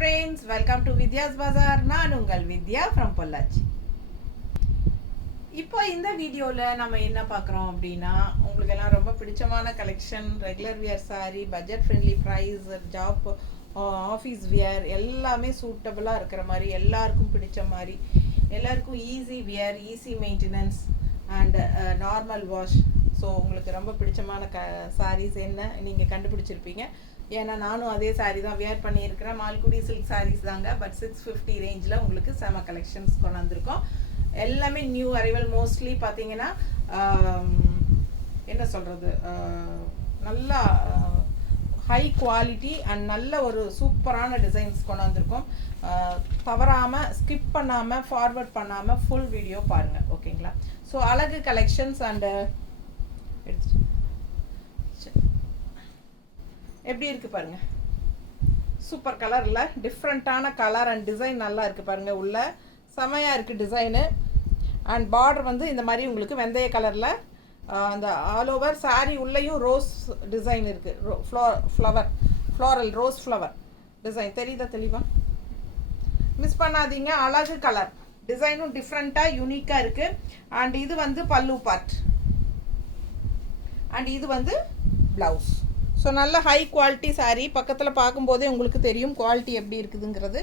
friends, welcome to Vidya's Bazaar. நான் உங்கள் வித்யா from Pollachi. இப்போ இந்த வீடியோல நம்ம என்ன பார்க்குறோம் அப்படின்னா, உங்களுக்கு எல்லாம் ரொம்ப பிடிச்சமான collection, regular wear saree, budget friendly price, job office wear எல்லாமே சூட்டபிளாக இருக்கிற மாதிரி, எல்லாருக்கும் பிடிச்ச மாதிரி, எல்லாருக்கும் easy wear, easy maintenance and normal wash. So உங்களுக்கு ரொம்ப பிடிச்சமான சாரீஸ் என்ன நீங்கள் கண்டுபிடிச்சிருப்பீங்க. ஏன்னா நானும் அதே சாரீ தான் வியர் பண்ணியிருக்கிறேன். மால்குடி சில்க் சாரீஸ் தாங்க, பட் 650 ரேஞ்சில் உங்களுக்கு செம கலெக்ஷன்ஸ் கொண்டு வந்திருக்கோம். எல்லாமே நியூ அரைவல். மோஸ்ட்லி பார்த்தீங்கன்னா என்ன சொல்கிறது, நல்லா ஹை குவாலிட்டி அண்ட் நல்ல ஒரு சூப்பரான டிசைன்ஸ் கொண்டு வந்திருக்கோம். தவறாமல் ஸ்கிப் பண்ணாமல் ஃபார்வர்ட் பண்ணாமல் ஃபுல் வீடியோ பாருங்கள், ஓகேங்களா? ஸோ அழகு கலெக்ஷன்ஸ் அண்டு எடுத்துட்டு எப்படி இருக்குது பாருங்கள். சூப்பர் கலரில் டிஃப்ரெண்ட்டான கலர் அண்ட் டிசைன் நல்லா இருக்குது பாருங்கள். உள்ள செமையாக இருக்குது டிசைனு. அண்ட் பார்டர் வந்து இந்த மாதிரி உங்களுக்கு வெந்தய கலரில் அந்த ஆல் ஓவர் சாரீ உள்ளேயும் ரோஸ் டிசைன் இருக்குது. ஃப்ளோரல் ரோஸ் ஃப்ளவர் டிசைன் தெரியுதா தெளிவாக? மிஸ் பண்ணாதீங்க. அழகு கலர் டிசைனும் டிஃப்ரெண்ட்டாக யூனிக்காக இருக்குது. அண்ட் இது வந்து பல்லு பார்ட் அண்ட் இது வந்து ப்ளவுஸ். ஸோ நல்ல ஹை குவாலிட்டி சாரீ. பக்கத்தில் பார்க்கும்போதே உங்களுக்கு தெரியும் குவாலிட்டி எப்படி இருக்குதுங்கிறது.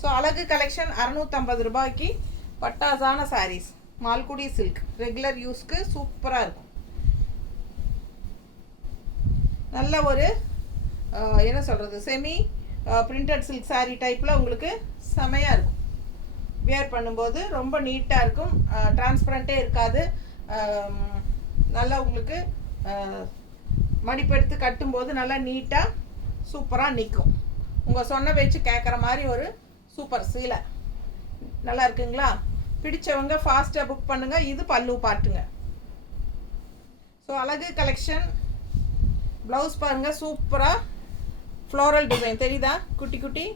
ஸோ அழகு கலெக்ஷன் 650 ரூபாய்க்கு பட்டாசான சாரீஸ். மால்குடி சில்க் ரெகுலர் யூஸ்க்கு சூப்பராக இருக்கும். நல்ல ஒரு என்ன சொல்கிறது, செமி பிரிண்டட் சில்க் சாரீ டைப்பில் உங்களுக்கு செமையாக இருக்கும். வியர் பண்ணும்போது ரொம்ப நீட்டாக இருக்கும். டிரான்ஸ்பரண்ட்டே இருக்காது. நல்லா உங்களுக்கு மடிப்பெடுத்து கட்டும்போது நல்லா நீட்டாக சூப்பராக நிற்கும். உங்கள் சொன்ன வச்சு கேட்குற மாதிரி ஒரு சூப்பர் சீலை. நல்லா இருக்குங்களா? பிடிச்சவங்க ஃபாஸ்ட்டாக புக் பண்ணுங்கள். இது பல்லு பாட்டுங்க. ஸோ அழகு கலெக்ஷன். ப்ளவுஸ் பாருங்கள், சூப்பராக ஃப்ளோரல் டிசைன் தெரியுதா? குட்டி குட்டி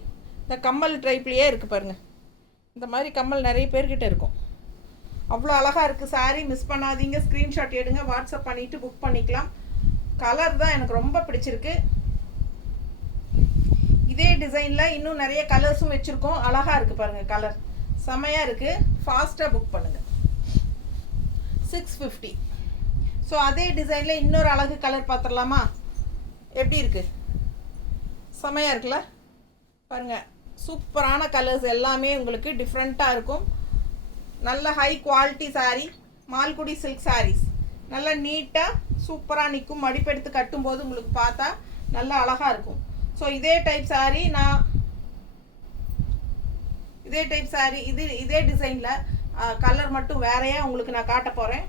இந்த கம்மல் டைப்லேயே இருக்குது பாருங்கள். இந்த மாதிரி கம்மல் நிறைய பேர்கிட்ட இருக்கும். அவ்வளோ அழகாக இருக்குது சாரீ. மிஸ் பண்ணாதீங்க. ஸ்க்ரீன்ஷாட் எடுங்க, வாட்ஸ்அப் பண்ணிவிட்டு புக் பண்ணிக்கலாம். கலர் தான் எனக்கு ரொம்ப பிடிச்சிருக்கு. இதே டிசைனில் இன்னும் நிறைய கலர்ஸும் வச்சுருக்கோம். அழகாக இருக்குது பாருங்கள். கலர் செமையாக இருக்குது. ஃபாஸ்ட்டாக புக் பண்ணுங்கள். 650. ஸோ அதே டிசைனில் இன்னொரு அழகு கலர் பார்த்துடலாமா? எப்படி இருக்குது? செமையாக இருக்குல்ல பாருங்கள். சூப்பரான கலர்ஸ் எல்லாமே உங்களுக்கு டிஃப்ரெண்ட்டாக இருக்கும். நல்ல high quality sari. Malgudi silk saris நல்லா நீட்டாக சூப்பராக நிற்கும். மடிப்பெடுத்து கட்டும்போது உங்களுக்கு பார்த்தா நல்லா அழகாக இருக்கும். ஸோ இதே டைப் சாரீ இதே டிசைனில் கலர் மட்டும் வேறையாக உங்களுக்கு நான் காட்ட போகிறேன்.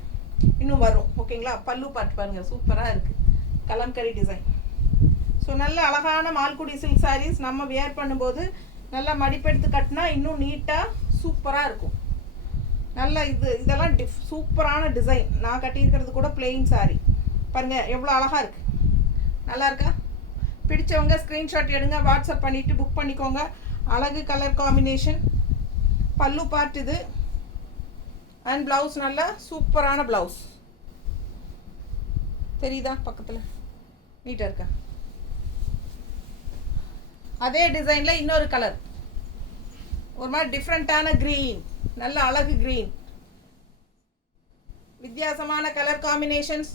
இன்னும் வரும், ஓகேங்களா? பல்லு பாட்டு பாருங்கள், சூப்பராக இருக்குது. கலம்கரி டிசைன். ஸோ நல்ல அழகான மால்குடி சில்க் சாரீஸ் நம்ம வியர் பண்ணும்போது நல்லா மடிப்பெடுத்து கட்டினா இன்னும் நீட்டாக சூப்பராக இருக்கும். நல்ல இதெல்லாம் சூப்பரான டிசைன். நான் கட்டியிருக்கிறது கூட பிளெயின் சாரீ பாருங்கள், எவ்வளோ அழகாக இருக்குது. நல்லா இருக்கா? பிடிச்சவங்க ஸ்க்ரீன்ஷாட் எடுங்க, வாட்ஸ்அப் பண்ணிவிட்டு புக் பண்ணிக்கோங்க. அழகு கலர் காம்பினேஷன். பல்லு பார்ட் இது. அண்ட் ப்ளவுஸ் நல்லா சூப்பரான ப்ளவுஸ் தெரியுதா? பக்கத்தில் நீட்டாக இருக்கா? அதே டிசைனில் இன்னொரு கலர், ஒரு மாதிரி டிஃப்ரெண்ட்டான க்ரீன். நல்ல அழகு க்ரீன். வித்தியாசமான கலர் காம்பினேஷன்ஸ்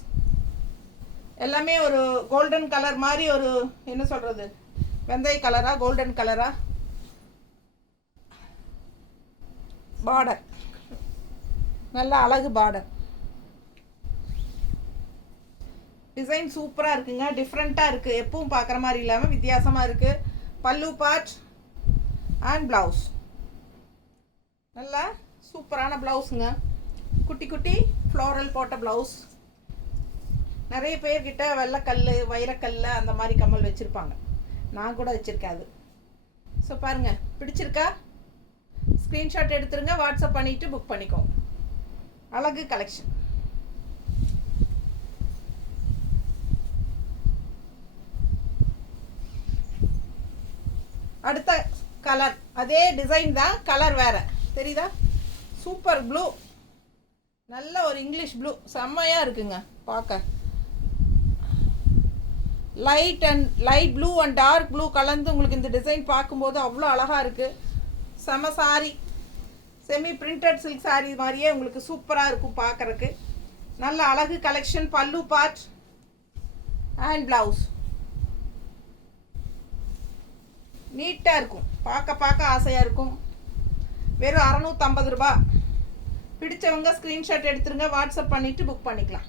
எல்லாமே. ஒரு கோல்டன் கலர் மாதிரி, ஒரு என்ன சொல்கிறது, வெந்தய கலரா கோல்டன் கலரா. பார்டர் நல்ல அழகு பார்டர். டிசைன் சூப்பராக இருக்குங்க. டிஃப்ரெண்ட்டாக இருக்குது. எப்பவும் பார்க்குற மாதிரி இல்லாமல் வித்தியாசமாக இருக்குது. பல்லு பார்ட் அண்ட் ப்ளவுஸ் நல்லா சூப்பரான ப்ளவுஸுங்க. குட்டி குட்டி ஃப்ளோரல் போட்ட ப்ளவுஸ். நிறைய பேர்கிட்ட வெள்ளைக்கல், வைரக்கல் அந்த மாதிரி கம்மல் வச்சுருப்பாங்க. நான் கூட வச்சுருக்கேன் அது. ஸோ பாருங்கள், பிடிச்சிருக்கா? ஸ்க்ரீன்ஷாட் எடுத்துருங்க, வாட்ஸ்அப் பண்ணிவிட்டு புக் பண்ணிக்கோங்க. அழகு கலெக்ஷன். அடுத்த கலர் அதே டிசைன் தான், கலர் வேறு தெரியுதா? Super blue. நல்ல ஒரு இங்கிலீஷ் ப்ளூ. செம்மையாக இருக்குங்க பார்க்க. Light blue and dark blue கலந்து உங்களுக்கு இந்த டிசைன் பார்க்கும்போது அவ்வளோ அழகாக இருக்குது. செம sari, semi printed silk sari மாதிரியே உங்களுக்கு சூப்பராக இருக்கும் பார்க்குறக்கு. நல்ல அழகு கலெக்ஷன். பல்லு பார்ட் அண்ட் ப்ளவுஸ் நீட்டாக இருக்கும், பார்க்க ஆசையாக இருக்கும். வெறும் 650 ரூபா. பிடிச்சவங்க ஸ்க்ரீன்ஷாட் எடுத்துருங்க, வாட்ஸ்அப் பண்ணிவிட்டு புக் பண்ணிக்கலாம்.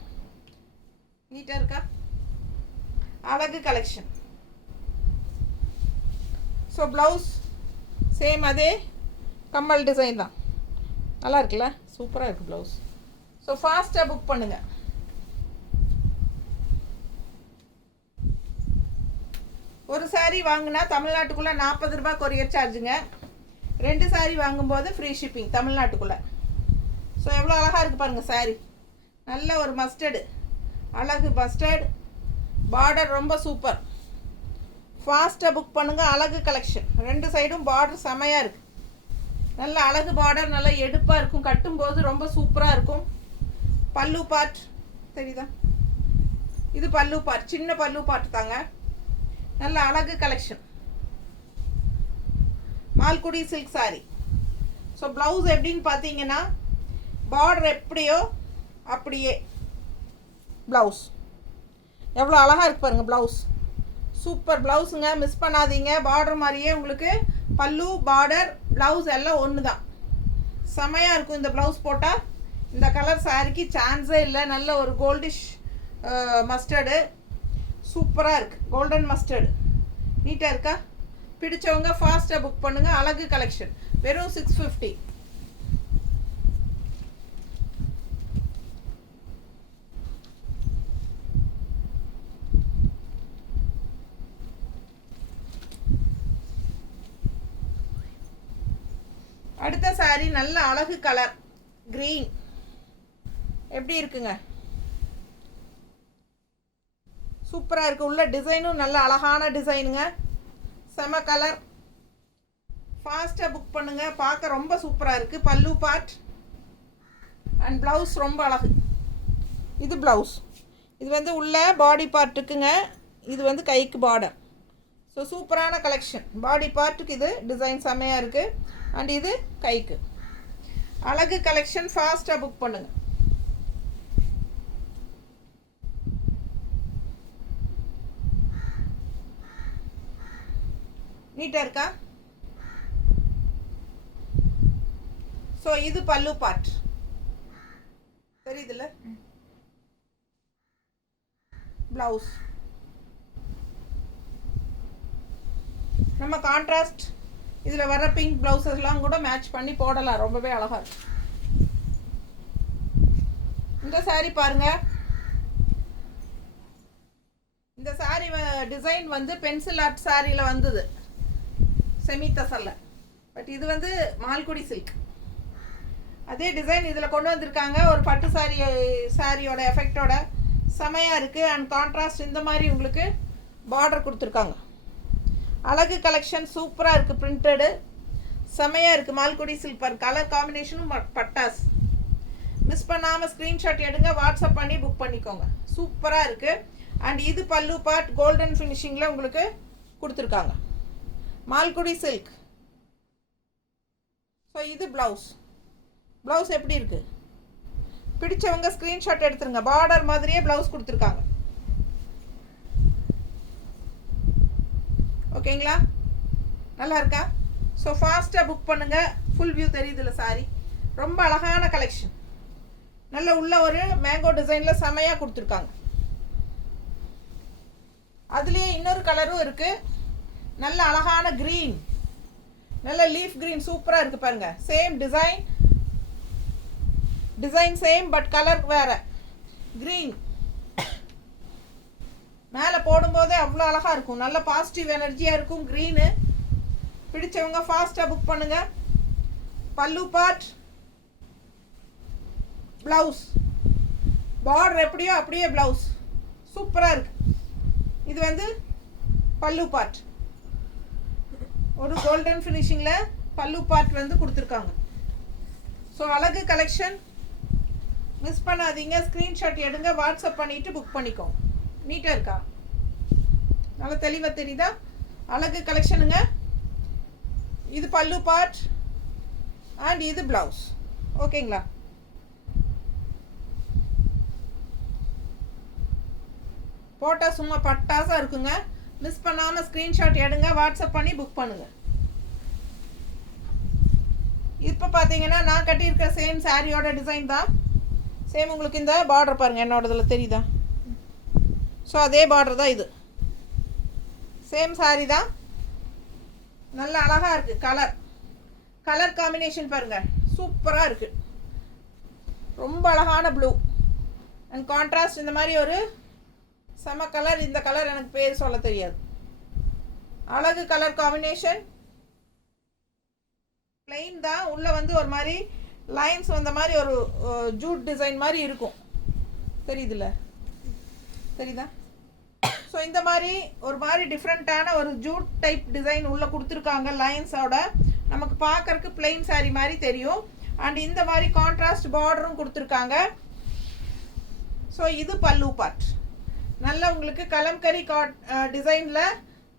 நீட்டாக இருக்கா? அழகு கலெக்ஷன். ஸோ ப்ளவுஸ் சேம் அதே கம்மல் டிசைன் தான். நல்லா இருக்குல்ல? சூப்பராக இருக்குது ப்ளவுஸ். ஸோ ஃபாஸ்ட்டாக புக் பண்ணுங்கள். ஒரு சாரீ வாங்கினா தமிழ்நாட்டுக்குள்ளே 40 ரூபா கொரியர் சார்ஜுங்க. 2 சாரீ வாங்கும்போது ஃப்ரீ ஷிப்பிங் தமிழ்நாட்டுக்குள்ளே. ஸோ எவ்வளோ அழகாக இருக்குது பாருங்கள் சாரீ. நல்ல ஒரு மஸ்டர்டு, அழகு மஸ்டர்டு பார்டர், ரொம்ப சூப்பர். ஃபாஸ்ட்டாக புக் பண்ணுங்கள். அழகு கலெக்ஷன். 2 சைடும் பார்டர் செமையாக இருக்குது. நல்ல அழகு பார்டர், நல்லா எடுப்பாக இருக்கும், கட்டும்போது ரொம்ப சூப்பராக இருக்கும். பல்லு பார்ட் தெரியுதா? இது பல்லு பார்ட், சின்ன பல்லு பார்ட் தாங்க. நல்ல அழகு collection. Malgudi silk sorry. So blouse எப்படின்னு பார்த்தீங்கன்னா பார்டர் எப்படியோ அப்படியே ப்ளவுஸ். எவ்வளோ அழகாக இருக்கு பாருங்கள் ப்ளவுஸ். சூப்பர் ப்ளவுஸுங்க, மிஸ் பண்ணாதீங்க. பார்டர் மாதிரியே உங்களுக்கு பல்லு, பார்டர், ப்ளவுஸ் எல்லாம் ஒன்று தான். செமையாக இருக்கும் இந்த ப்ளவுஸ் போட்டால். இந்த கலர் சாரிக்கு சான்ஸே இல்லை. நல்ல ஒரு கோல்டிஷ் மஸ்டர்டு சூப்பராக இருக்குது. கோல்டன் மஸ்டர்டு நீட்டாக இருக்கா? பிடிச்சவங்க ஃபாஸ்ட்டாக புக் பண்ணுங்கள். அழகு கலெக்ஷன். வெறும் 650. அடுத்த சாரி நல்ல அழகு கலர் கிரீன். எப்படி இருக்குங்க? சூப்பராக இருக்குது. உள்ள டிசைனும் நல்ல அழகான டிசைனுங்க. செம கலர். ஃபாஸ்ட்டாக புக் பண்ணுங்கள். பார்க்க ரொம்ப சூப்பராக இருக்குது. பல்லு பார்ட் அண்ட் ப்ளவுஸ் ரொம்ப அழகு. இது ப்ளவுஸ். இது வந்து உள்ள பாடி பார்ட் இருக்குங்க. இது வந்து கைக்கு பார்டர். ஸோ சூப்பரான கலெக்ஷன். பாடி பார்ட்டுக்கு இது டிசைன் செம்மையாக இருக்குது. அண்ட் இது கைக்கு. அழகு கலெக்ஷன். ஃபாஸ்ட்டாக புக் பண்ணுங்கள். நீட்டாக இருக்கா? ஸோ இது பல்லு பார்ட் தெரியுதுல்ல? ப்ளவுஸ் நம்ம கான்ட்ராஸ்ட் இதில் வர பிங்க் ப்ளவுஸஸ்லாம் கூட மேட்ச் பண்ணி போடலாம். ரொம்பவே அழகாக இருக்கு. இந்த சாரீ பாருங்கள். இந்த சாரீ டிசைன் வந்து பென்சில் ஆர்ட் சாரியில் வந்தது, செமி தசல்ல. பட் இது வந்து மால்குடி சில்க். அதே டிசைன் இதில் கொண்டு வந்திருக்காங்க. ஒரு பட்டு சாரியோட எஃபெக்டோட செமையாக இருக்குது. அண்ட் கான்ட்ராஸ்ட் இந்த மாதிரி உங்களுக்கு பார்டர் கொடுத்துருக்காங்க. அழகு கலெக்ஷன். சூப்பராக இருக்குது. பிரிண்டடு செமையாக இருக்குது. மால்குடி சில்க் பார். கலர் காம்பினேஷனும் பட்டாஸ். மிஸ் பண்ணாமல் ஸ்க்ரீன்ஷாட் எடுங்க, வாட்ஸ்அப் பண்ணி புக் பண்ணிக்கோங்க. சூப்பராக இருக்குது. அண்ட் இது பல்லு பார்ட் கோல்டன் ஃபினிஷிங்கில் உங்களுக்கு கொடுத்துருக்காங்க. மால்குடி சில்க். ஸோ இது ப்ளவுஸ். ப்ளவுஸ் எப்படி இருக்குது? பிடிச்சவங்க ஸ்க்ரீன்ஷாட் எடுத்துருங்க. பார்டர் மாதிரியே ப்ளவுஸ் கொடுத்துருக்காங்க. ஓகேங்களா? நல்லா இருக்கா? ஸோ ஃபாஸ்ட்டாக புக் பண்ணுங்கள். ஃபுல் வியூ தெரியுதுல்ல சாரி. ரொம்ப அழகான கலெக்ஷன். நல்ல உள்ள ஒரு மேங்கோ டிசைனில் செமையாக கொடுத்துருக்காங்க. அதுலேயே இன்னொரு கலரும் இருக்குது. நல்ல அழகான க்ரீன், நல்ல லீஃப் க்ரீன் சூப்பராக இருக்குது பாருங்கள். Same design same but colour வேறு. க்ரீன் மேலே போடும்போதே அவ்வளோ அழகாக இருக்கும். நல்ல பாசிட்டிவ் எனர்ஜியாக இருக்கும் க்ரீனு. பிடிச்சவங்க ஃபாஸ்ட்டாக புக் பண்ணுங்கள். பல்லு பார்ட், ப்ளவுஸ், பார்டர் எப்படியோ அப்படியே ப்ளவுஸ் சூப்பராக இருக்குது. இது வந்து பல்லு பார்ட். ஒரு கோல்டன் ஃபினிஷிங்கில் பல்லு பார்ட் வந்து கொடுத்துருக்காங்க. ஸோ அழகு கலெக்ஷன். மிஸ் பண்ணாதீங்க. ஸ்க்ரீன்ஷாட் எடுங்க, வாட்ஸ்அப் பண்ணிவிட்டு புக் பண்ணிக்கோங்க. நீட்டாக இருக்கா? நல்லா தெளிவாக தெரியுதா? அழகு கலெக்ஷனுங்க. இது பல்லு பார்ட் அண்ட் இது ப்ளவுஸ். ஓகேங்களா? போட்டால் சும்மா பட்டாசாக இருக்குங்க. மிஸ் பண்ணாமல் ஸ்க்ரீன்ஷாட் எடுங்க, வாட்ஸ்அப் பண்ணி புக் பண்ணுங்கள். இப்போ பார்த்தீங்கன்னா நான் கட்டியிருக்கிற சேம் சாரியோட டிசைன் தான். சேம் உங்களுக்கு இந்த பார்டர் பாருங்கள், என்னோடதில் தெரியுதா? ஸோ அதே பார்டர் தான் இது. சேம் சாரி தான். நல்ல அழகாக இருக்குது. கலர் காம்பினேஷன் பாருங்கள், சூப்பராக இருக்குது. ரொம்ப அழகான ப்ளூ அண்ட் கான்ட்ராஸ்ட். இந்த மாதிரி ஒரு செம கலர். இந்த கலர் எனக்கு பேர் சொல்ல தெரியாது. அழகு கலர் காம்பினேஷன். பிளெயின் தான். உள்ளே வந்து ஒரு மாதிரி லைன்ஸ் வந்த மாதிரி ஒரு ஜூட் டிசைன் மாதிரி இருக்கும். தெரியுதுல்ல? தெரியுதா? ஸோ இந்த மாதிரி ஒரு மாதிரி டிஃப்ரெண்ட்டான ஒரு ஜூட் டைப் டிசைன் உள்ளே கொடுத்துருக்காங்க லைன்ஸோட. நமக்கு பார்க்கறக்கு பிளெயின் சாரீ மாதிரி தெரியும். அண்ட் இந்த மாதிரி கான்ட்ராஸ்ட் பார்டரும் கொடுத்துருக்காங்க. ஸோ இது பல்லு பார்ட். நல்ல உங்களுக்கு கலம்கரி டிசைனில்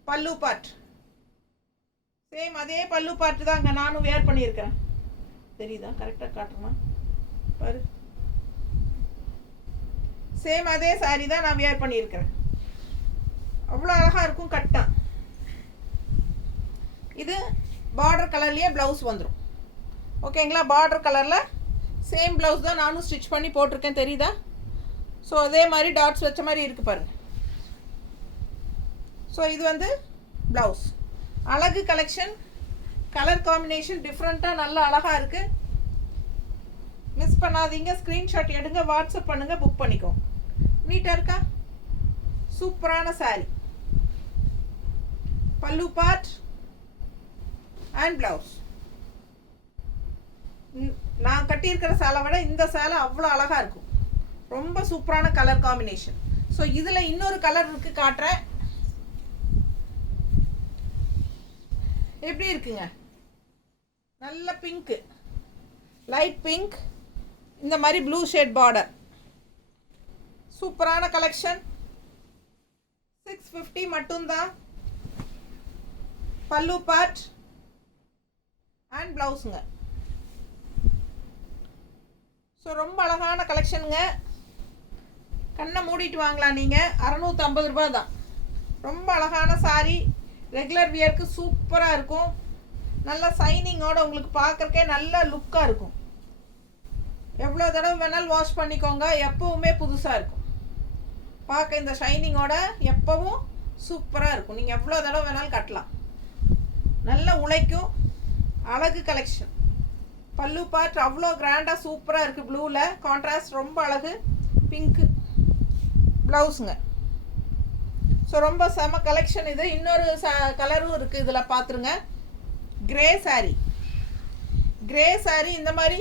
பல்லு பார்ட். சேம் அதே பல்லு பார்ட்டு தாங்க நானும் வேர் பண்ணியிருக்கேன். தெரியுதா? கரெக்டாக காட்டுறேன் பாரு. சேம் அதே சாரி தான் நான் வேர் பண்ணியிருக்கிறேன். அவ்வளோ அழகாக இருக்கும் கட்டா. இது பார்டர் கலர்லேயே ப்ளவுஸ் வந்துடும். ஓகேங்களா? பார்டர் கலரில் சேம் ப்ளவுஸ் தான் நானும் ஸ்டிச் பண்ணி போட்டிருக்கேன். தெரியுதா? ஸோ அதே மாதிரி டாட்ஸ் வச்ச மாதிரி இருக்குது பாருங்கள். ஸோ இது வந்து ப்ளவுஸ். அழகு கலெக்ஷன். கலர் காம்பினேஷன் டிஃப்ரெண்ட்டாக நல்லா அழகாக இருக்குது. மிஸ் பண்ணாதீங்க. ஸ்க்ரீன்ஷாட் எடுங்க, வாட்ஸ்அப் பண்ணுங்கள், புக் பண்ணிக்கோ. நீட்டாக இருக்கா? சூப்பரான sorry. Pallu part and blouse. நான் கட்டியிருக்கிற சேலை விட இந்த சேலை அவ்வளோ அழகாக இருக்கும். ரொம்ப சூப்பரான கலர் காம்பினேஷன். ஸோ இதில் இன்னொரு கலர் இருக்குது, காட்டுறேன். எப்படி இருக்குங்க? நல்ல பிங்க்கு, லைட் பிங்க், இந்த மாதிரி ப்ளூ ஷேட் பார்டர். சூப்பரான கலெக்ஷன். 650 மட்டும்தான். பல்லு பார்ட் அண்ட் ப்ளவுஸுங்க. ஸோ ரொம்ப அழகான கலெக்ஷனுங்க. கண்ணை மூடிட்டு வாங்கலாம் நீங்கள். 650 ரூபா தான். ரொம்ப அழகான சாரி. ரெகுலர் வியருக்கு சூப்பராக இருக்கும். நல்ல சைனிங்கோட உங்களுக்கு பார்க்குறக்கே நல்ல லுக்காக இருக்கும். எவ்வளோ தடவை வேணாலும் வாஷ் பண்ணிக்கோங்க, எப்போவுமே புதுசாக இருக்கும். பார்க்க இந்த ஷைனிங்கோட எப்போவும் சூப்பராக இருக்கும். நீங்கள் எவ்வளோ தடவை வேணாலும் கட்டலாம். நல்ல உழைக்கும். அழகு கலெக்ஷன். பல்லு பார்ட் அவ்வளோ கிராண்டாக சூப்பராக இருக்குது. ப்ளூவில் கான்ட்ராஸ்ட் ரொம்ப அழகு. பிங்க்கு ப்ளவுஸுங்க. ஸோ ரொம்ப செம கலெக்ஷன் இது. இன்னொரு கலரும் இருக்குது இதில், பார்த்துருங்க. கிரே சாரீ. கிரே சாரீ இந்த மாதிரி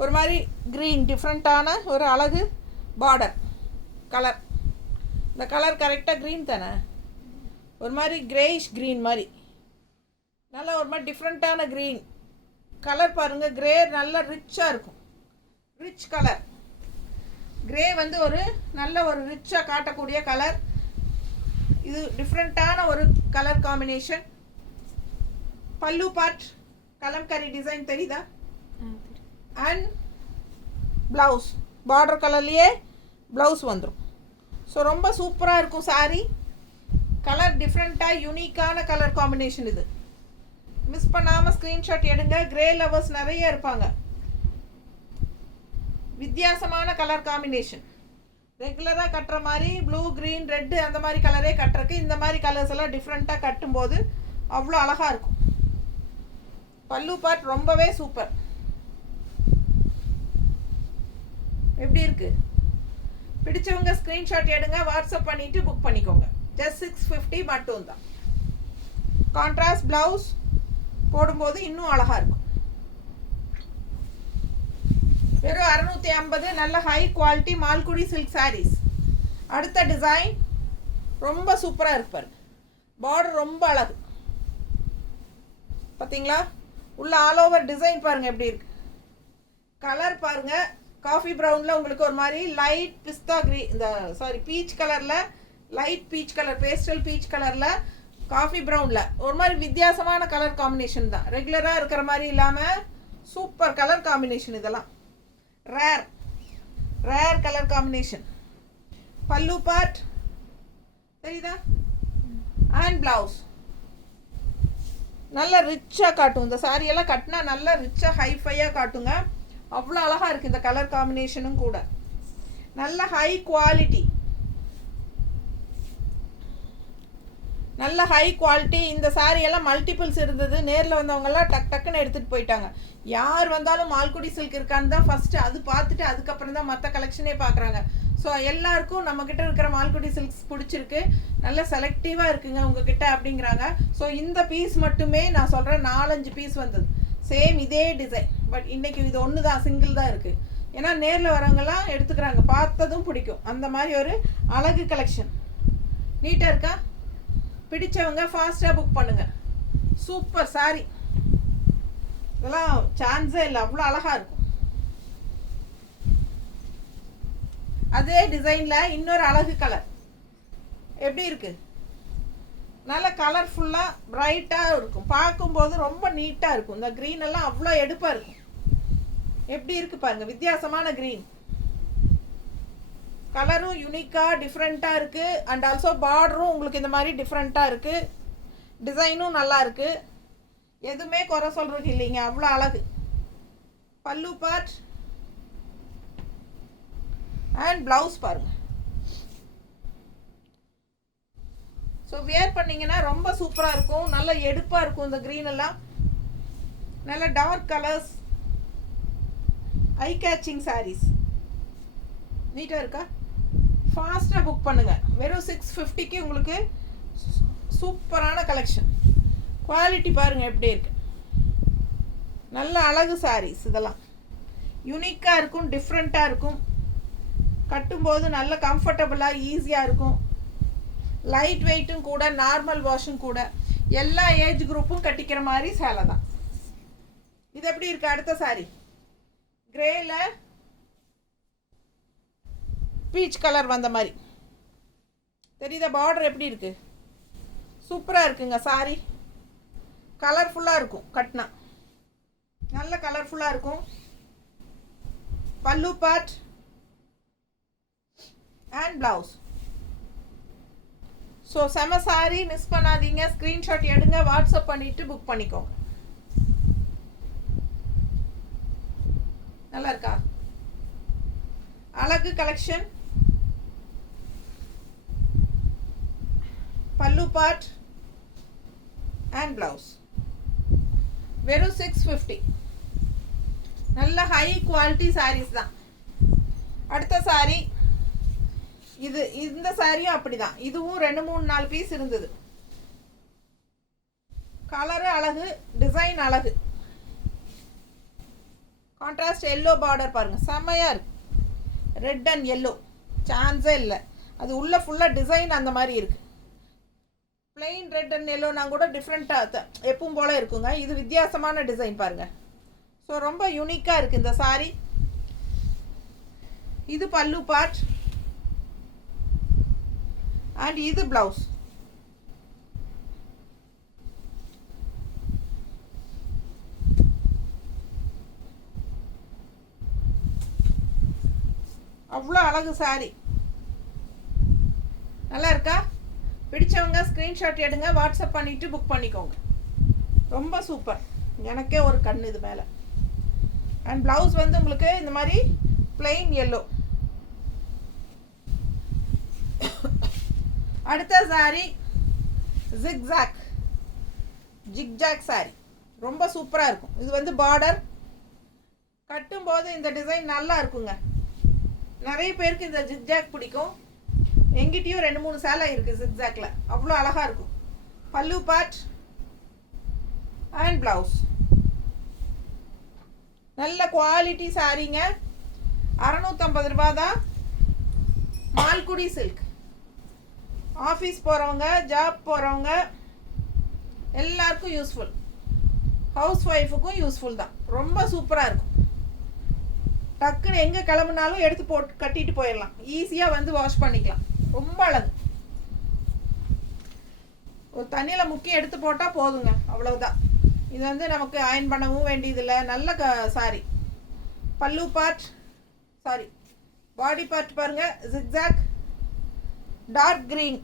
ஒரு மாதிரி க்ரீன் டிஃப்ரெண்ட்டான ஒரு அழகு பார்டர் கலர். இந்த கலர் கரெக்டாக க்ரீன் தானே? ஒரு மாதிரி கிரேயிஷ் க்ரீன் மாதிரி. நல்லா ஒரு மாதிரி டிஃப்ரெண்ட்டான க்ரீன் கலர் பாருங்கள். கிரே நல்லா ரிச்சாக இருக்கும். Rich colour. கிரே வந்து ஒரு நல்ல ஒரு ரிச்சாக காட்டக்கூடிய கலர். இது டிஃப்ரெண்ட்டான ஒரு கலர் காம்பினேஷன். பல்லு பார்ட் கலம்கரி டிசைன் தெரியுதா? அண்ட் ப்ளவுஸ் பார்டர் கலர்லேயே ப்ளவுஸ் வந்துடும். ஸோ ரொம்ப சூப்பராக இருக்கும் சாரி. கலர் டிஃப்ரெண்ட்டாக யூனிக்கான கலர் காம்பினேஷன் இது. மிஸ் பண்ணாமல் ஸ்க்ரீன்ஷாட் எடுங்க. கிரே லவர்ஸ் நிறைய இருப்பாங்க. வித்தியாசமான கலர் காம்பினேஷன். ரெகுலராக கட்டுற மாதிரி ப்ளூ, க்ரீன், ரெட்டு அந்த மாதிரி கலரே கட்டுறக்கு இந்த மாதிரி கலர்ஸ் எல்லாம் டிஃப்ரெண்ட்டாக கட்டும்போது அவ்வளோ அழகாக இருக்கும். பல்லு பார்ட் ரொம்பவே சூப்பர். எப்படி இருக்கு? பிடிச்சவங்க ஸ்க்ரீன்ஷாட் எடுங்க, வாட்ஸ்அப் பண்ணிவிட்டு புக் பண்ணிக்கோங்க. ஜஸ்ட் 650 மட்டும்தான். கான்ட்ராஸ்ட் ப்ளவுஸ் போடும்போது இன்னும் அழகாக இருக்கும். வெறும் 650. நல்ல high quality Malgudi silk saris. அடுத்த டிசைன் ரொம்ப சூப்பராக இருப்பார். பார்டர் ரொம்ப அழகு. பார்த்தீங்களா? உள்ள ஆல் ஓவர் டிசைன் பாருங்கள் எப்படி இருக்கு. கலர் பாருங்கள். காஃபி ப்ரௌனில் உங்களுக்கு ஒரு மாதிரி லைட் பிஸ்தா இந்த பீச் கலரில் light peach colour, pastel beach கலரில், காஃபி ப்ரௌனில் ஒரு மாதிரி வித்தியாசமான கலர் காம்பினேஷன் தான். ரெகுலராக இருக்கிற மாதிரி இல்லாமல் சூப்பர் கலர் காம்பினேஷன். இதெல்லாம் ரேர் கலர் காம்பினேஷன். பல்லு பார்ட் தெரியுதா? அண்ட் ப்ளவுஸ் நல்லா ரிச்சாக காட்டும். இந்த சாரியெல்லாம் கட்டினா நல்லா ரிச்சாக ஹைஃபையாக காட்டுங்க. அவ்வளோ அழகாக இருக்குது இந்த கலர் காம்பினேஷனும் கூட. நல்ல ஹை குவாலிட்டி, நல்ல ஹை குவாலிட்டி. இந்த சாரியெல்லாம் மல்டிபிள்ஸ் இருந்தது. நேரில் வந்தவங்கெல்லாம் டக்குன்னு எடுத்துகிட்டு போயிட்டாங்க. யார் வந்தாலும் மால்குடி சில்க் இருக்கான்னு தான் ஃபஸ்ட்டு அது பார்த்துட்டு அதுக்கப்புறம் தான் மற்ற கலெக்ஷனே பார்க்குறாங்க. ஸோ எல்லாருக்கும் நம்மக்கிட்ட இருக்கிற மால்குடி சில்க்ஸ் பிடிச்சிருக்கு, நல்ல செலக்டிவாக இருக்குங்க உங்ககிட்ட அப்படிங்கிறாங்க. ஸோ இந்த பீஸ் மட்டுமே நான் சொல்கிறேன் 4-5 பீஸ் வந்தது, சேம் இதே டிசைன். பட் இன்றைக்கி இது ஒன்று தான், சிங்கிள் தான் இருக்குது. ஏன்னா நேரில் வரவங்கெல்லாம் எடுத்துக்கிறாங்க, பார்த்ததும் பிடிக்கும். அந்த மாதிரி ஒரு அழகு கலெக்ஷன். நீட்டாக இருக்கா? பிடிச்சவங்க ஃபாஸ்ட்டாக புக் பண்ணுங்கள். சூப்பர் சாரி, இதெல்லாம் சான்ஸே இல்லை, அவ்வளோ அழகாக இருக்கும். அதே டிசைனில் இன்னொரு அழகு கலர் எப்படி இருக்குது? நல்ல கலர்ஃபுல்லாக பிரைட்டாக இருக்கும், பார்க்கும்போது ரொம்ப நீட்டாக இருக்கும். இந்த க்ரீன் எல்லாம் அவ்வளோ எடுப்பாக இருக்கும். எப்படி இருக்குது பாருங்கள், வித்தியாசமான க்ரீன் கலரும் யூனிக்காக டிஃப்ரெண்ட்டாக இருக்குது. அண்ட் ஆல்சோ பார்டரும் உங்களுக்கு இந்த மாதிரி டிஃப்ரெண்ட்டாக இருக்குது. டிசைனும் நல்லா இருக்குது. எதுவுமே குறை சொல்கிறதுக்கு இல்லைங்க, அவ்வளோ அழகு. பல்லு பார்ட் அண்ட் ப்ளவுஸ் பாருங்கள். ஸோ வியர் பண்ணிங்கன்னா ரொம்ப சூப்பராக இருக்கும், நல்ல எடுப்பாக இருக்கும். இந்த க்ரீன் எல்லாம் நல்ல dark colours, eye catching saris. நீட்டாக இருக்கா? ஃபாஸ்ட்டாக புக் பண்ணுங்கள். வெறும் 650க்கு உங்களுக்கு சூப்பரான கலெக்ஷன். குவாலிட்டி பாருங்கள் எப்படி இருக்கு. நல்ல அழகு சாரீஸ். இதெல்லாம் யூனிக்காக இருக்கும், டிஃப்ரெண்ட்டாக இருக்கும். கட்டும்போது நல்ல கம்ஃபர்டபுளாக ஈஸியாக இருக்கும். லைட் வெயிட்டும் கூட, நார்மல் வாஷும் கூட. எல்லா ஏஜ் குரூப்பும் கட்டிக்கிற மாதிரி சேலை தான். இது எப்படி இருக்குது? அடுத்த சாரி கிரேல பீச் கலர் வந்த மாதிரி தெரியுதா? பார்டர் எப்படி இருக்குது? சூப்பராக இருக்குங்க சாரி. கலர்ஃபுல்லாக இருக்கும், கட்டினா நல்ல கலர்ஃபுல்லாக இருக்கும். Pallu part and blouse. So செம சாரி, மிஸ் பண்ணாதீங்க. ஸ்க்ரீன்ஷாட் எடுங்க, வாட்ஸ்அப் பண்ணிவிட்டு புக் பண்ணிக்கோங்க. நல்லா இருக்கா? அழகு கலெக்ஷன். பல்லு பார்ட் அண்ட் ப்ளவுஸ். வெறும் 650. நல்ல ஹை குவாலிட்டி சாரீஸ் தான். அடுத்த சாரி இது. இந்த சாரியும் அப்படி தான். இதுவும் 2-3-4 பீஸ் இருந்தது. கலரு அழகு, டிசைன் அழகு. கான்ட்ராஸ்ட் எல்லோ பார்டர் பாருங்கள், செம்மையாக இருக்கு. ரெட் அண்ட் எல்லோ சான்ஸே இல்லை. அது உள்ள ஃபுல்லாக டிசைன் அந்த மாதிரி இருக்குது. பிளெயின் ரெட் அண்ட் எல்லோனா கூட டிஃப்ரெண்ட்டாக எப்பவும் போல் இருக்குங்க. இது வித்தியாசமான டிசைன் பாருங்கள். ஸோ ரொம்ப யூனிக்காக இருக்குது இந்த சாரி. இது பல்லு பார்ட் அண்ட் இது ப்ளவுஸ். அவ்வளோ அழகு சாரி. நல்லா இருக்கா? பிடிச்சவங்க ஸ்க்ரீன்ஷாட் எடுங்க, வாட்ஸ்அப் பண்ணிவிட்டு புக் பண்ணிக்கோங்க. ரொம்ப சூப்பர். எனக்கே ஒரு கண் இது மேலே. அண்ட் ப்ளவுஸ் வந்து உங்களுக்கு இந்த மாதிரி பிளெயின் எல்லோ. அடுத்த சாரி ஜிக்ஜாக் சாரி. ரொம்ப சூப்பராக இருக்கும். இது வந்து பார்டர் கட்டும்போது இந்த டிசைன் நல்லா இருக்குங்க. நிறைய பேருக்கு இந்த ஜிக்ஜாக் பிடிக்கும். எங்கிட்டயும் 2-3 சேலை இருக்குது ஜிக்ஜாக்ல, அவ்வளோ அழகாக இருக்கும். Pallu part and blouse. நல்ல குவாலிட்டி சாரீங்க. 650 ரூபா தான். மால்குடி சில்க். ஆஃபீஸ் போகிறவங்க, ஜாப் போகிறவங்க எல்லாருக்கும் யூஸ்ஃபுல். ஹவுஸ் ஒய்ஃபுக்கும் யூஸ்ஃபுல் தான். ரொம்ப சூப்பராக இருக்கும். டக்குன்னு எங்கே கிளம்புனாலும் எடுத்து போட்டு கட்டிட்டு போயிடலாம். ஈஸியாக வந்து வாஷ் பண்ணிக்கலாம். ரொம்ப அழகு. ஒரு தண்ணியில் முக்கி எடுத்து போட்டால் போதுங்க, அவ்வளவுதான். இது வந்து நமக்கு அயன் பண்ணவும் வேண்டியதில்லை. நல்ல sari. Pallu part, sari body part பாருங்கள், zigzag dark green,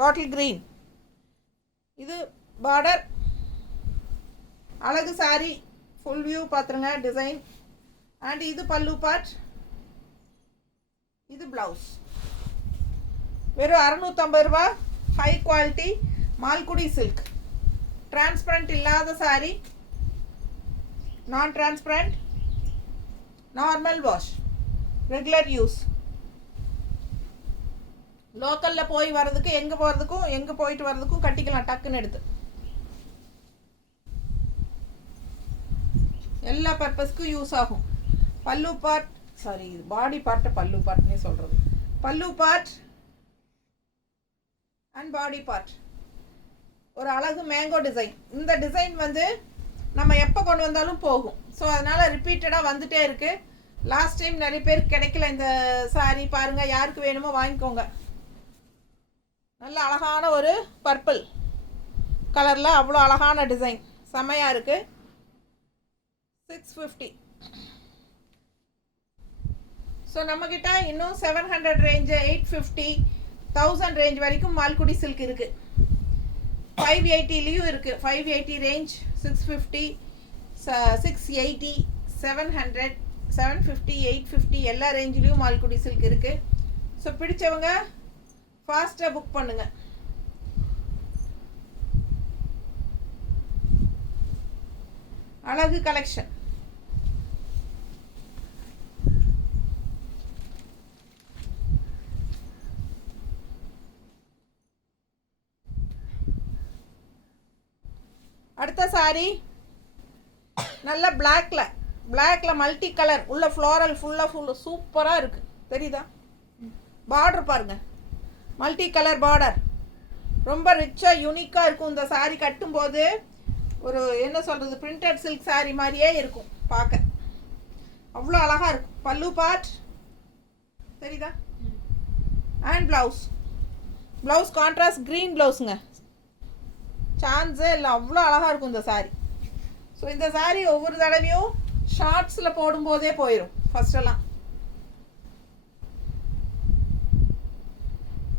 bottle green. இது பார்டர். அழகு சாரி, ஃபுல் வியூ பார்த்துருங்க டிசைன். அண்ட் இது பல்லு பார்ட், இது ப்ளவுஸ். வெறும் 650 ரூபா. High quality Malgudi silk. Transparent இல்லாத sari, non transparent, normal wash, regular use. லோக்கலில் போய் வர்றதுக்கு, எங்கே போகிறதுக்கும், எங்கே போயிட்டு வர்றதுக்கும் கட்டிக்கலாம் டக்குன்னு எடுத்து. எல்லா பர்பஸ்க்கும் யூஸ் ஆகும். பல்லு பார்ட், சாரி பாடி பார்ட்டை பல்லு பார்ட்னே சொல்கிறது. பல்லு பார்ட் அண்ட் பாடி பார்ட். ஒரு அழகு மேங்கோ டிசைன். இந்த டிசைன் வந்து நம்ம எப்போ கொண்டு வந்தாலும் போகும். ஸோ அதனால் ரிப்பீட்டடாக வந்துகிட்டே இருக்குது. லாஸ்ட் டைம் நிறைய பேருக்கு கிடைக்கல இந்த சாரீ. பாருங்கள், யாருக்கு வேணுமோ வாங்கிக்கோங்க. நல்ல அழகான ஒரு பர்பிள் கலரில் அவ்வளோ அழகான டிசைன், செமையாக இருக்குது. 650. ஸோ நம்மக்கிட்ட இன்னும் 700 ரேஞ்சு, 850, 1000 ரேஞ்ச் வரைக்கும் மால்குடி சில்க் இருக்குது. 580லேயும் இருக்குது. 580 ரேஞ்ச், 650, 680, 700, 750, 850 எல்லா ரேஞ்சிலையும் மால்குடி சில்க் இருக்குது. ஸோ பிடிச்சவங்க ஃபாஸ்ட்டாக புக் பண்ணுங்கள். அழகு கலெக்ஷன். அடுத்த சாரி நல்ல பிளாக்ல மல்டி கலர் உள்ள ஃப்ளோரல் ஃபுல்லாக சூப்பராக இருக்குது. தெரியுதா? பார்டர் பாருங்கள், மல்டி கலர் பார்டர். ரொம்ப ரிச்சாக யூனிக்காக இருக்கும். இந்த சாரீ கட்டும்போது ஒரு என்ன சொல்கிறது, பிரிண்டட் சில்க் சாரீ மாதிரியே இருக்கும் பார்க்க. அவ்வளோ அழகாக இருக்கும். பல்லு பார்ட் தெரியுதா? அண்ட் ப்ளவுஸ் கான்ட்ராஸ்ட் க்ரீன் ப்ளவுஸுங்க. சான்ஸே இல்லை, அவ்வளோ அழகாக இருக்கும் இந்த சாரீ. ஸோ இந்த சாரீ ஒவ்வொரு தடவையும் ஷார்ட்ஸில் போடும்போதே போயிடும் ஃபஸ்ட்டெல்லாம்.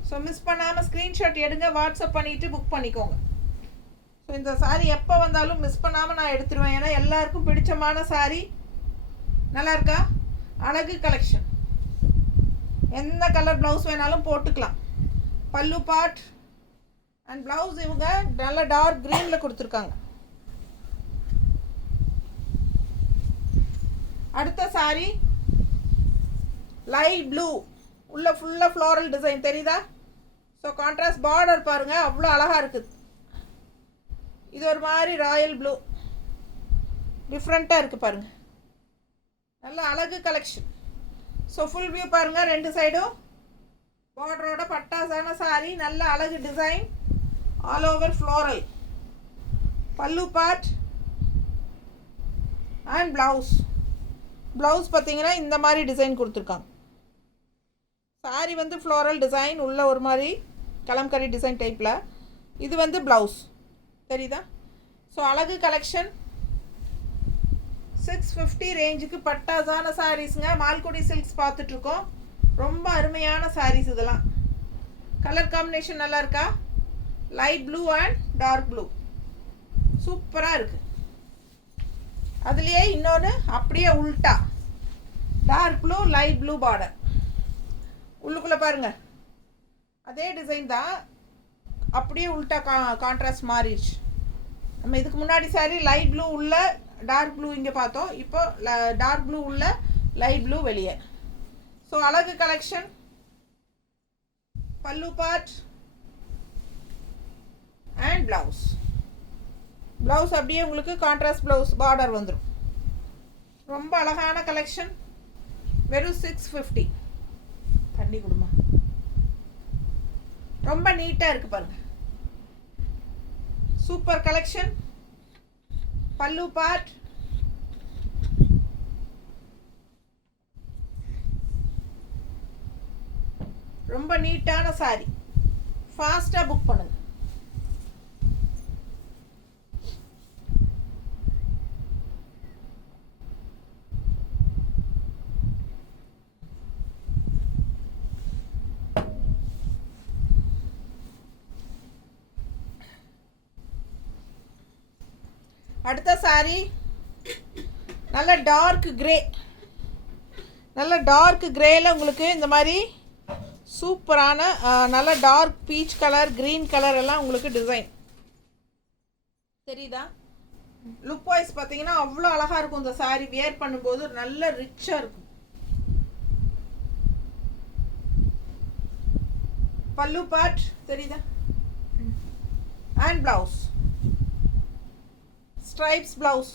ஸோ மிஸ் பண்ணாமல் ஸ்க்ரீன்ஷாட் எடுங்க, வாட்ஸ்அப் பண்ணிவிட்டு புக் பண்ணிக்கோங்க. ஸோ இந்த சாரீ எப்போ வந்தாலும் மிஸ் பண்ணாமல் நான் எடுத்துருவேன். ஏன்னா எல்லாருக்கும் பிடிச்சமான சாரீ. நல்லா இருக்கா? அழகு கலெக்ஷன். எந்த கலர் ப்ளவுஸ் வேணாலும் போட்டுக்கலாம். பல்லு பார்ட் அண்ட் ப்ளவுஸ் இவங்க நல்ல டார்க் க்ரீனில் கொடுத்துருக்காங்க. அடுத்த சாரீ லைட் ப்ளூ உள்ள ஃபுல்லாக ஃப்ளோரல் டிசைன் தெரியுதா? ஸோ கான்ட்ராஸ்ட் பார்டர் பாருங்கள், அவ்வளோ அழகாக இருக்குது. இது ஒரு மாதிரி ராயல் ப்ளூ, டிஃப்ரெண்ட்டாக இருக்குது பாருங்கள். நல்ல அழகு கலெக்ஷன். ஸோ ஃபுல் வியூ பாருங்கள், ரெண்டு சைடும் பார்டரோட பட்டாசான சாரீ. நல்ல அழகு டிசைன், ஆல் ஓவர் ஃப்ளோரல். பல்லு பார்ட் அண்ட் ப்ளவுஸ் பார்த்தீங்கன்னா இந்த மாதிரி டிசைன் கொடுத்துருக்காங்க. சாரீ வந்து ஃப்ளோரல் டிசைன் உள்ள ஒரு மாதிரி கலம்கரி டிசைன் டைப்பில். இது வந்து ப்ளவுஸ் தெரியுதா? ஸோ அழகு கலெக்ஷன். 650 ரேஞ்சுக்கு பட்டாசான சாரீஸுங்க. மால்குடி சில்க்ஸ் பார்த்துட்ருக்கோம். ரொம்ப அருமையான சாரீஸ் இதெல்லாம். கலர் காம்பினேஷன் நல்லா இருக்கா? Light blue and dark blue சூப்பராக இருக்குது. அதுலேயே இன்னொன்று அப்படியே உல்ட்டா dark blue light blue border. உள்ளுக்குள்ளே பாருங்கள், அதே டிசைன் தான், அப்படியே உல்ட்டா கான்ட்ராஸ்ட் மாறிடுச்சு. நம்ம இதுக்கு முன்னாடி சாரி லைட் ப்ளூ உள்ள டார்க் ப்ளூ இங்கே பார்த்தோம். இப்போ டார்க் ப்ளூ உள்ள லைட் ப்ளூ வெளியே. ஸோ அழகு கலெக்ஷன். பல்லு பார்ட் அண்ட் ப்ளவுஸ் அப்படியே உங்களுக்கு கான்ட்ராஸ்ட் ப்ளவுஸ் பார்டர் வந்துடும். ரொம்ப அழகான கலெக்ஷன். வெறும் 650. தண்ணி கொடுமா. ரொம்ப நீட்டாக இருக்குது பாருங்கள். Super collection. பல்லு பார்ட் ரொம்ப நீட்டான சாரி. ஃபாஸ்ட்டாக புக் பண்ணுங்கள். அடுத்த சாரி நல்ல டார்க் கிரே, நல்ல டார்க் கிரேயில் உங்களுக்கு இந்த மாதிரி சூப்பரான நல்ல dark peach colour, green colour எல்லாம் உங்களுக்கு டிசைன் தெரியுதா? லுக் வைஸ் பார்த்தீங்கன்னா அவ்வளோ அழகாக இருக்கும். இந்த சாரி வியர் பண்ணும்போது நல்ல ரிச்சாக இருக்கும். பல்லு பார்ட் தெரியுதா? அண்ட் ப்ளவுஸ் ஸ்ட்ரைப்ஸ் ப்ளவுஸ்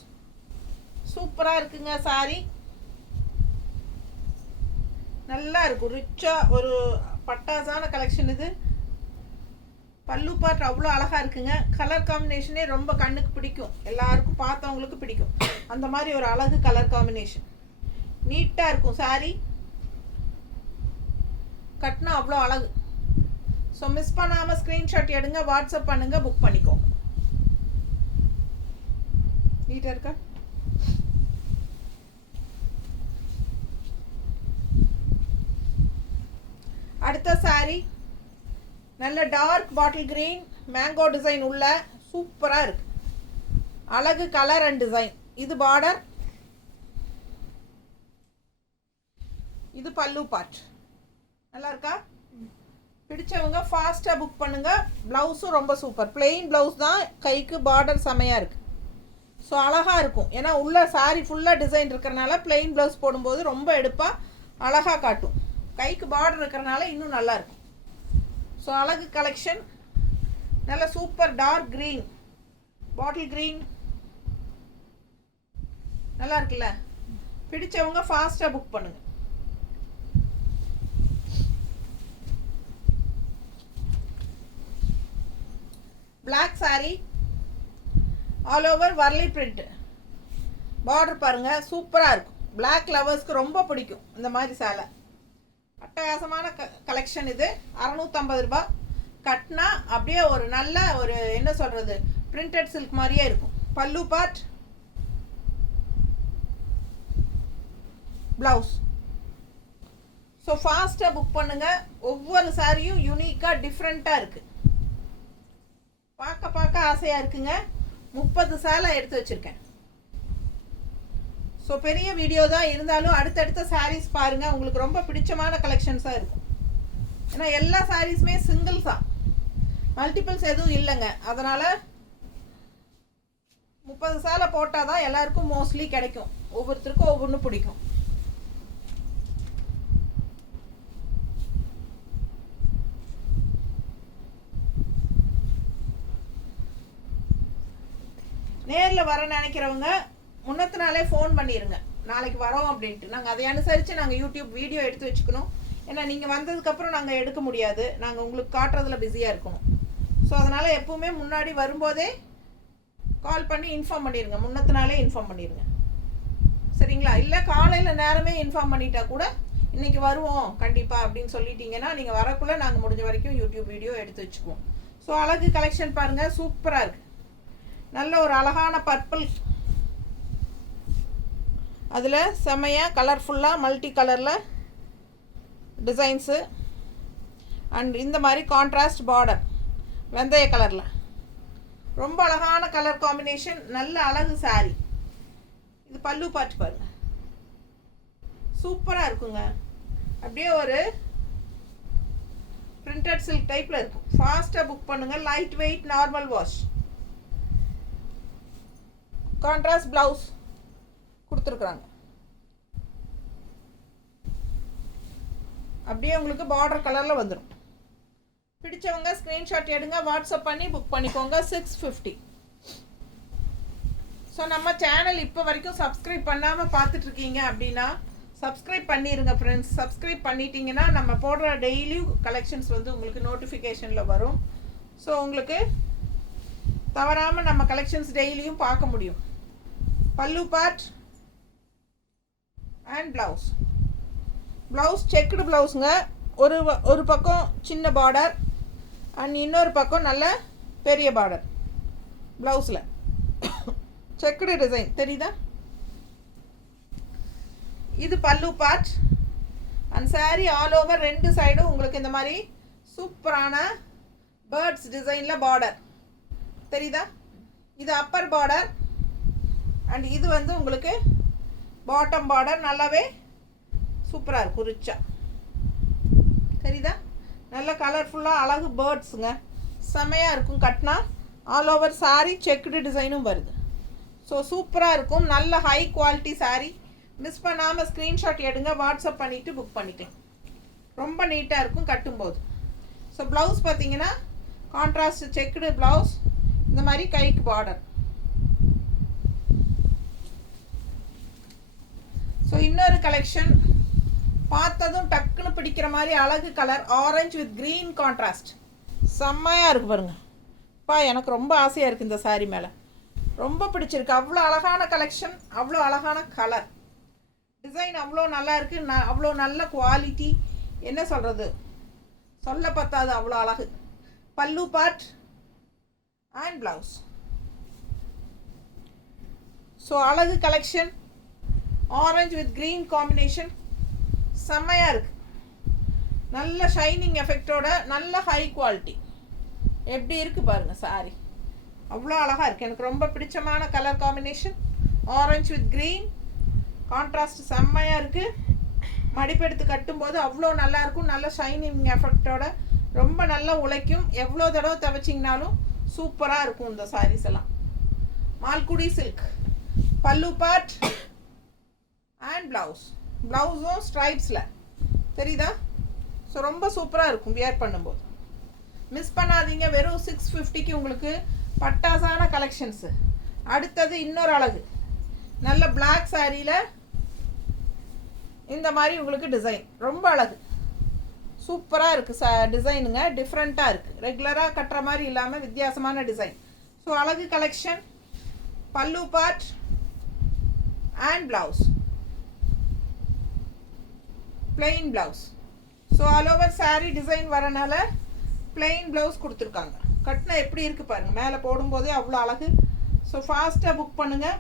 சூப்பராக இருக்குங்க. சாரி நல்லா இருக்கும், ரிச்சாக ஒரு பட்டாசான கலெக்ஷன் இது. பல்லு பார்ட் அவ்வளோ அழகாக இருக்குங்க. கலர் காம்பினேஷனே ரொம்ப கண்ணுக்கு பிடிக்கும், எல்லாருக்கும் பார்த்தவங்களுக்கு பிடிக்கும். அந்த மாதிரி ஒரு அழகு கலர் காம்பினேஷன், நீட்டாக இருக்கும். சாரி கட்டினா அவ்வளோ அழகு. ஸோ மிஸ் பண்ணாமல் ஸ்க்ரீன்ஷாட் எடுங்க, வாட்ஸ்அப் பண்ணுங்க, புக் பண்ணிக்கோங்க. நீட்டாக இருக்கா? அடுத்த சாரி நல்ல dark bottle green, mango design உள்ள சூப்பராக இருக்கு. அழகு கலர் அண்ட் டிசைன். இது பார்டர், இது பல்லு பார்ட். நல்லா இருக்கா? பிடிச்சவங்க ஃபாஸ்ட்டாக புக் பண்ணுங்க. ப்ளவுஸும் ரொம்ப சூப்பர், பிளெயின் ப்ளவுஸ் தான், கைக்கு பார்டர் செமையாக இருக்குது. ஸோ அழகாக இருக்கும். ஏன்னா உள்ள சாரி ஃபுல்லாக டிசைன் இருக்கிறனால பிளெயின் ப்ளவுஸ் போடும்போது ரொம்ப எடுப்பாக அழகாக காட்டும். கைக்கு பார்டர் இருக்கிறனால இன்னும் நல்லாயிருக்கும். ஸோ அழகு கலெக்ஷன். நல்ல super dark green, bottle green நல்லா இருக்குல்ல? பிடிச்சவங்க ஃபாஸ்ட்டாக புக் பண்ணுங்கள். Black sari all over Warli print, border பாருங்கள் சூப்பராக இருக்கும். பிளாக் லவர்ஸ்க்கு ரொம்ப பிடிக்கும் இந்த மாதிரி சேலை. அட்டகாசமான கலெக்ஷன் இது. 650 ரூபாய். கட்னா அப்படியே ஒரு நல்ல ஒரு என்ன சொல்கிறது, பிரிண்டட் சில்க் மாதிரியே இருக்கும். Pallu part, blouse. ஸோ ஃபாஸ்ட்டாக புக் பண்ணுங்கள். ஒவ்வொரு சாரியும் யூனிக்காக டிஃப்ரெண்ட்டாக இருக்குது. பார்க்க பார்க்க ஆசையாக இருக்குங்க. 30 சேலை எடுத்து வச்சுருக்கேன். ஸோ பெரிய வீடியோ தான் இருந்தாலும் அடுத்தடுத்த சாரீஸ் பாருங்கள், உங்களுக்கு ரொம்ப பிடிச்சமான கலெக்ஷன்ஸாக இருக்கும். ஏன்னா எல்லா சாரீஸுமே சிங்கிள்ஸ் தான், மல்டிபிள்ஸ் எதுவும் இல்லைங்க. அதனால் 30 சேலை போட்டால் தான் எல்லாருக்கும் மோஸ்ட்லி கிடைக்கும். ஒவ்வொருத்தருக்கும் ஒவ்வொன்று பிடிக்கும். நேரில் வர நினைக்கிறவங்க முன்னத்து நாளே ஃபோன் பண்ணிடுங்க, நாளைக்கு வரோம் அப்படின்ட்டு. நாங்கள் அதை அனுசரித்து நாங்கள் யூடியூப் வீடியோ எடுத்து வச்சுக்கணும். ஏன்னா நீங்கள் வந்ததுக்கப்புறம் நாங்கள் எடுக்க முடியாது, நாங்கள் உங்களுக்கு காட்டுறதுல பிஸியாக இருக்கணும். ஸோ அதனால் எப்போவுமே முன்னாடி வரும்போதே கால் பண்ணி இன்ஃபார்ம் பண்ணிடுங்க, முன்னத்து நாளே இன்ஃபார்ம் பண்ணிடுங்க, சரிங்களா? இல்லை காலையில் நேரமே இன்ஃபார்ம் பண்ணிட்டா கூட இன்றைக்கி வருவோம் கண்டிப்பாக அப்படின்னு சொல்லிட்டீங்கன்னா நீங்கள் வரக்குள்ளே நாங்கள் முடிஞ்ச வரைக்கும் யூடியூப் வீடியோ எடுத்து வச்சுக்குவோம். ஸோ அழகு கலெக்ஷன் பாருங்கள், சூப்பராக இருக்குது. நல்ல ஒரு அழகான பர்பிள், அதில் செம்மையாக கலர்ஃபுல்லாக மல்டி கலரில் டிசைன்ஸு அண்ட் இந்த மாதிரி கான்ட்ராஸ்ட் பார்டர் வெந்தய கலரில் ரொம்ப அழகான கலர் காம்பினேஷன். நல்ல அழகு சாரி. இது பல்லு பார்ட் பாருங்க, சூப்பராக இருக்குங்க. அப்படியே ஒரு பிரிண்டட் சில்க் டைப்பில் இருக்கும். ஃபாஸ்ட்டாக புக் பண்ணுங்கள். Light weight, normal wash. Contrast blouse கொடுத்துருக்குறாங்க. அப்படியே உங்களுக்கு பார்டர் கலரில் வந்துடும். பிடிச்சவங்க ஸ்க்ரீன்ஷாட் எடுங்க, வாட்ஸ்அப் பண்ணி புக் பண்ணிக்கோங்க. 650. ஸோ நம்ம சேனல் இப்போ வரைக்கும் சப்ஸ்கிரைப் பண்ணாமல் பார்த்துட்ருக்கீங்க அப்படின்னா சப்ஸ்கிரைப் பண்ணிடுங்க ஃப்ரெண்ட்ஸ். சப்ஸ்கிரைப் பண்ணிட்டீங்கன்னா நம்ம போடுற டெய்லியும் கலெக்ஷன்ஸ் வந்து உங்களுக்கு நோட்டிஃபிகேஷனில் வரும். ஸோ உங்களுக்கு தவறாமல் நம்ம கலெக்ஷன்ஸ் டெய்லியும் பார்க்க முடியும். Pallu part and blouse. Blouse checked ப்ளவுஸுங்க. ஒரு பக்கம் சின்ன பார்டர் அண்ட் இன்னொரு பக்கம் நல்ல பெரிய பார்டர் ப்ளவுஸில் செக்குடு டிசைன் தெரியுதா? இது pallu part and sorry all over 2 சைடும் உங்களுக்கு இந்த மாதிரி சூப்பரான பேர்ட்ஸ் டிசைனில் பார்டர் தெரியுதா? இது அப்பர் பார்டர், அண்ட் இது வந்து உங்களுக்கு பாட்டம் பார்டர் நல்லாவே சூப்பராக இருக்கும், ரிச்சா தெரியுதா? நல்ல கலர்ஃபுல்லாக அழகு பேர்ட்ஸுங்க, செம்மையாக இருக்கும். கட்டினா ஆல் ஓவர் சாரீ செக்குடு டிசைனும் வருது. ஸோ சூப்பராக இருக்கும், நல்ல ஹை குவாலிட்டி சாரீ. மிஸ் பண்ணாமல் ஸ்க்ரீன்ஷாட் எடுங்க, வாட்ஸ்அப் பண்ணிவிட்டு புக் பண்ணிக்கலாம். ரொம்ப நீட்டாக இருக்கும் கட்டும்போது. ஸோ ப்ளவுஸ் பார்த்தீங்கன்னா கான்ட்ராஸ்ட் செக்குடு ப்ளவுஸ், இந்த மாதிரி கைக்கு பார்டர். ஸோ இன்னொரு கலெக்ஷன் பார்த்ததும் டக்குன்னு பிடிக்கிற மாதிரி அழகு colour orange with green contrast, செம்மையாக இருக்குது பாருங்க. எனக்கு ரொம்ப ஆசையாக இருக்குது இந்த சாரீ மேலே, ரொம்ப பிடிச்சிருக்கு. அவ்வளோ அழகான கலெக்ஷன், அவ்வளோ அழகான கலர் டிசைன், அவ்வளோ நல்லா இருக்குது. அவ்வளோ நல்ல குவாலிட்டி, என்ன சொல்கிறது, சொல்ல பத்தாது, அவ்வளோ அழகு. பல்லு பார்ட் அண்ட் ப்ளவுஸ். ஸோ அழகு collection, orange with green combination, செம்மையாக இருக்குது. நல்ல ஷைனிங் எஃபெக்டோட நல்ல ஹை குவாலிட்டி. எப்படி இருக்குது பாருங்கள் சாரி, அவ்வளோ அழகாக இருக்குது. எனக்கு ரொம்ப பிடிச்சமான colour combination orange with green contrast, செம்மையாக இருக்குது. மடிப்பெடுத்து கட்டும்போது அவ்வளோ நல்லாயிருக்கும், நல்ல ஷைனிங் எஃபெக்டோட ரொம்ப நல்லா உழைக்கும். எவ்வளோ தடவை துவைச்சிங்கனாலும் சூப்பராக இருக்கும் இந்த சாரீஸ் எல்லாம். மால்குடி சில்க். பல்லு பார்ட் அண்ட் ப்ளவுஸ். ப்ளவுஸும் ஸ்ட்ரைப்ஸில் தெரியுதா? ஸோ ரொம்ப சூப்பராக இருக்கும் வியர் பண்ணும்போது. மிஸ் பண்ணாதீங்க. வெறும் 650க்கு உங்களுக்கு பட்டாசான கலெக்ஷன்ஸு. அடுத்தது இன்னொரு அழகு, நல்ல பிளாக் சாரியில் இந்த மாதிரி உங்களுக்கு டிசைன் ரொம்ப அழகு, சூப்பராக இருக்குது டிசைனுங்க, டிஃப்ரெண்ட்டாக இருக்குது. ரெகுலராக கட்டுற மாதிரி இல்லாமல் வித்தியாசமான டிசைன். ஸோ அழகு கலெக்ஷன். பல்லு part and blouse, plain blouse. So all over sari design வரனால plain ப்ளவுஸ் கொடுத்துருக்காங்க. கட்டினா எப்படி இருக்குது பாருங்கள், மேலே போடும்போதே அவ்வளோ அழகு. ஸோ ஃபாஸ்ட்டாக புக் பண்ணுங்கள்.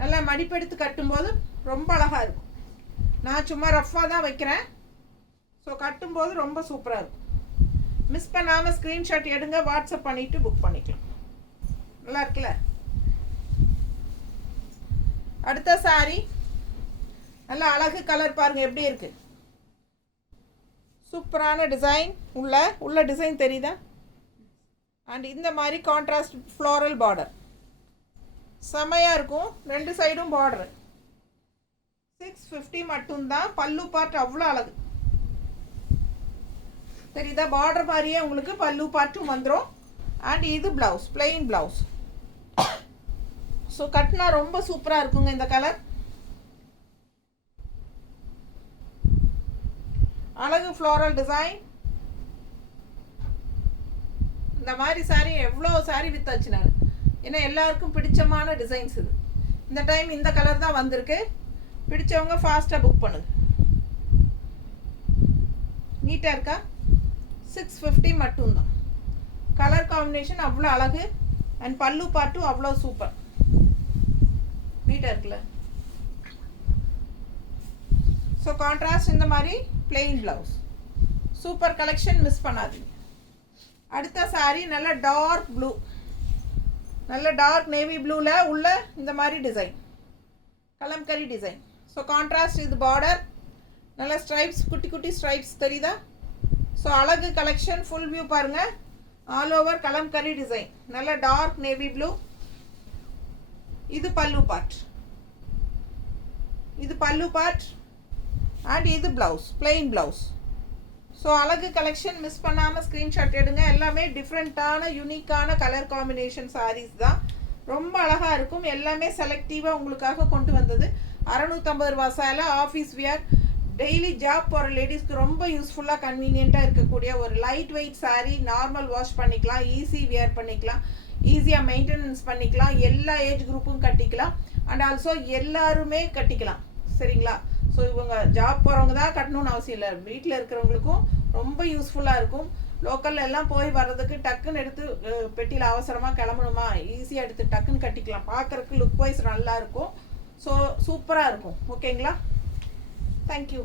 நல்லா மடிப்பெடுத்து கட்டும்போது ரொம்ப அழகாக இருக்கும். நான் சும்மா ரஃப்பாக தான் வைக்கிறேன். ஸோ கட்டும்போது ரொம்ப சூப்பராக இருக்கும். மிஸ் பண்ணாமல் ஸ்க்ரீன்ஷாட் எடுங்க, வாட்ஸ்அப் பண்ணிவிட்டு புக் பண்ணிக்கலாம். நல்லா இருக்குல்ல? அடுத்த சாரி நல்ல அழகு கலர் பாருங்கள் எப்படி இருக்குது, சூப்பரான டிசைன். உள்ள டிசைன் தெரியுதா? அண்ட் இந்த மாதிரி கான்ட்ராஸ்ட் ஃப்ளோரல் பார்டர், செமையாக இருக்கும். ரெண்டு சைடும் பார்டர். 650 மட்டும்தான். பல்லு பார்ட் அவ்வளோ அழகு தெரியுதா? பார்டர் மாதிரியே உங்களுக்கு பல்லு பார்ட்டும் வந்துடும். அண்ட் இது ப்ளவுஸ், plain ப்ளவுஸ். ஸோ கட்டினா ரொம்ப சூப்பராக இருக்குங்க இந்த கலர். அழகு ஃப்ளோரல் டிசைன். இந்த மாதிரி சாரி எவ்வளோ சாரி வித்தாச்சு நான், ஏன்னா எல்லாருக்கும் பிடிச்சமான டிசைன்ஸ் இது. இந்த டைம் இந்த கலர் தான் வந்திருக்கு. பிடிச்சவங்க ஃபாஸ்ட்டாக புக் பண்ணுங்க. நீட்டாக இருக்கா? 650 மட்டும்தான். கலர் காம்பினேஷன் அவ்வளோ அழகு. அண்ட் பல்லு பார்ட்டும் அவ்வளோ சூப்பர், நீட்டாக இருக்குல்ல? ஸோ கான்ட்ராஸ்ட் இந்த மாதிரி plain blouse, super collection, miss பண்ணாதீங்க. அடுத்த சாரி நல்ல டார்க் ப்ளூ, நல்ல டார்க் நேவி ப்ளூவில் உள்ள இந்த மாதிரி design, kalamkari design. So contrast இது பார்டர், நல்ல ஸ்ட்ரைப்ஸ், குட்டி குட்டி ஸ்ட்ரைப்ஸ் தெரியுதா? ஸோ அழகு கலெக்ஷன். ஃபுல் வியூ பாருங்கள். ஆல் ஓவர் கலம்கரி டிசைன், நல்ல டார்க் நேவி ப்ளூ. இது பல்லு பார்ட், இது பல்லு பார்ட். அண்ட் இது ப்ளவுஸ், plain ப்ளவுஸ். ஸோ அழகு கலெக்ஷன், மிஸ் பண்ணாமல் ஸ்க்ரீன்ஷாட் எடுங்க. எல்லாமே டிஃப்ரெண்ட்டான யூனிக்கான கலர் காம்பினேஷன் சாரீஸ் தான். ரொம்ப அழகாக இருக்கும். எல்லாமே செலக்டிவாக உங்களுக்காக கொண்டு வந்தது. 650 ரூபா சேலை, ஆஃபீஸ் வியர், டெய்லி ஜாப் போகிற லேடிஸ்க்கு ரொம்ப யூஸ்ஃபுல்லாக கன்வீனியண்ட்டாக இருக்கக்கூடிய ஒரு light weight sari. Normal wash பண்ணிக்கலாம், ஈஸி வியர் பண்ணிக்கலாம், ஈஸியாக மெயின்டெனன்ஸ் பண்ணிக்கலாம். எல்லா ஏஜ் குரூப்பும் கட்டிக்கலாம். அண்ட் ஆல்சோ எல்லாருமே கட்டிக்கலாம். சரிங்களா? ஸோ இவங்க ஜாப் போகிறவங்க தான் கட்டணும்னு அவசியம் இல்லை. வீட்டில் இருக்கிறவங்களுக்கும் ரொம்ப யூஸ்ஃபுல்லாக இருக்கும். லோக்கலில் எல்லாம் போய் வர்றதுக்கு டக்குன்னு எடுத்து பெட்டியில் அவசரமாக கிளம்பணுமா, ஈஸியாக எடுத்து டக்குன்னு கட்டிக்கலாம். பார்க்குறதுக்கு லுக் வைஸ் நல்லாயிருக்கும். ஸோ சூப்பராக இருக்கும். ஓகேங்களா? தேங்க்யூ.